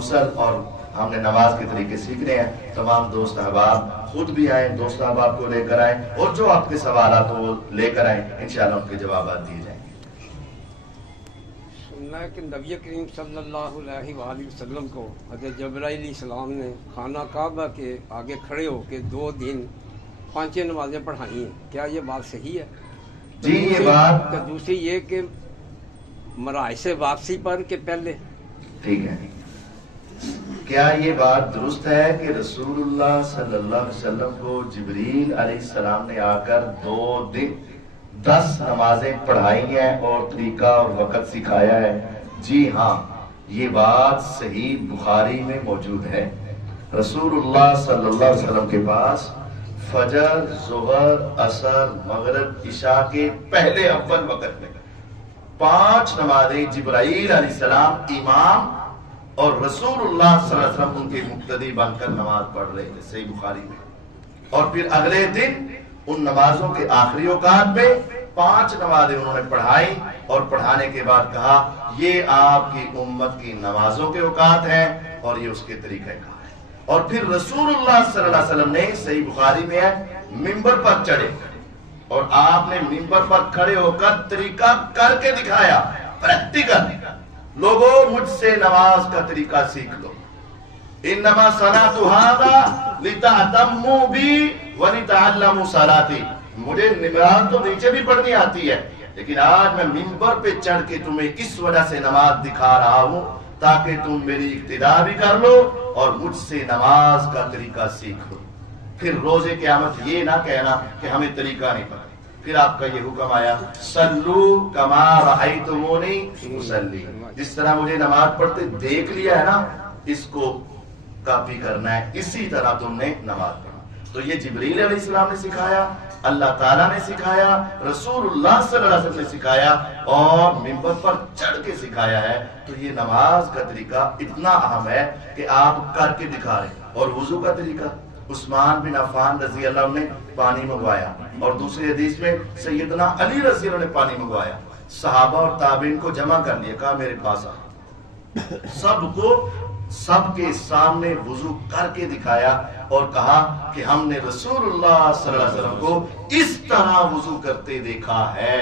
غسل اور ہم نے نماز کے طریقے سیکھنے ہیں. تمام دوست احباب خود بھی آئیں، دوست احباب کو لے کر آئیں، اور جو آپ کے سوالات وہ لے کر آئیں، انشاءاللہ ان کے جوابات دیے جائیں گے. سننا ہے کہ نبی کریم صلی اللہ علیہ وآلہ وسلم کو حضرت جبرائیل علیہ السلام نے خانہ کعبہ کے آگے کھڑے ہو کے 2 دن 5 نمازیں پڑھائی ہیں. کیا یہ بات صحیح ہے؟ جی یہ بات دوسری یہ کہ مراحل سے واپسی پر کہ پہلے؟ ٹھیک ہے. کیا یہ بات درست ہے کہ رسول اللہ صلی اللہ علیہ وسلم کو جبریل علیہ السلام نے آ کر 2 دن 10 نمازیں پڑھائی ہیں اور طریقہ اور وقت سکھایا ہے؟ جی ہاں، یہ بات صحیح بخاری میں موجود ہے. رسول اللہ صلی اللہ علیہ وسلم کے پاس فجر، ظہر، عصر، مغرب، عشاء کے پہلے اول وقت میں 5 نمازیں جبرائیل علیہ السلام امام اور رسول اللہ صلی اللہ علیہ وسلم ان کے مقتدی بن کر نماز پڑھ رہے تھے، صحیح بخاری میں. اور پھر اگلے دن ان نمازوں کے آخری اوقات میں 5 نمازیں انہوں نے پڑھائی اور پڑھانے کے بعد کہا یہ آپ کی امت کی نمازوں کے اوقات ہیں اور یہ اس کے طریقہ کار ہے. اور پھر رسول اللہ صلی اللہ علیہ وسلم نے صحیح بخاری میں ہے منبر پر چڑھے اور آپ نے منبر پر کھڑے ہو کر طریقہ کر کے دکھایا، پریکٹیکل. لوگوں مجھ سے نماز کا طریقہ سیکھ لو. انما صنعت ھذا لتأتموا بی ولتعلموا صلاتی. مجھے نماز تو نیچے بھی پڑھنی آتی ہے، لیکن آج میں منبر پہ چڑھ کے تمہیں اس وجہ سے نماز دکھا رہا ہوں تاکہ تم میری اقتداء بھی کر لو اور مجھ سے نماز کا طریقہ سیکھ لو. پھر روز قیامت یہ نہ کہنا کہ ہمیں طریقہ نہیں پتا. پھر آپ کا یہ حکم آیا صلو کما رأیتمونی اصلی. جس طرح مجھے نماز پڑھتے دیکھ لیا ہے نا، اس کو کاپی کرنا ہے، اسی طرح تم نے نماز پڑھنا. تو یہ جبریل علیہ السلام نے سکھایا، اللہ تعالیٰ نے سکھایا، رسول اللہ صلی اللہ علیہ وسلم نے سکھایا اور منبر پر چڑھ کے سکھایا ہے. تو یہ نماز کا طریقہ اتنا اہم ہے کہ آپ کر کے دکھا رہے ہیں. اور وضو کا طریقہ عثمان بن عفان رضی اللہ عنہ نے پانی منگوایا، اور دوسری حدیث میں سیدنا علی رضی اللہ عنہ نے پانی منگوایا. صحابہ اور تابعین کو جمع کر لیا، کہا میرے پاس آ. سب کو سب کے سامنے وضو کر کے دکھایا اور کہا کہ ہم نے رسول اللہ صلی اللہ علیہ وسلم کو اس طرح وضو کرتے دیکھا ہے.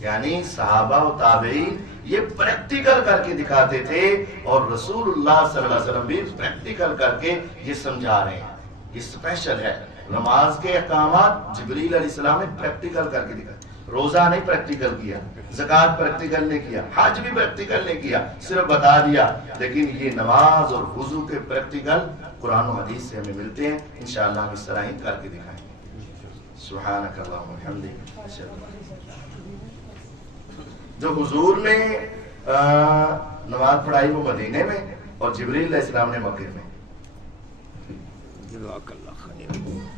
یعنی صحابہ و تابعین یہ پریکٹیکل کر کے دکھاتے تھے اور رسول اللہ صلی اللہ علیہ وسلم بھی پریکٹیکل کر کے یہ سمجھا رہے ہیں. یہ اسپیشل ہے. نماز کے احکامات جبریل علیہ السلام نے پریکٹیکل کر کے دکھائے. روزہ نہیں پریکٹیکل کیا، زکوٰۃ پریکٹیکل نہیں کیا، حج بھی پریکٹیکل نہیں کیا، صرف بتا دیا. لیکن یہ نماز اور وضو کے پریکٹیکل قرآن و حدیث سے ہمیں ملتے ہیں. انشاءاللہ ہم اس طرح ہی کر کے دکھائیں گے. سبحانک اللہم و بحمدک. جو حضور نے نماز پڑھائی وہ مدینے میں اور جبریل علیہ السلام نے مکے میں. جزاک اللہ خیر.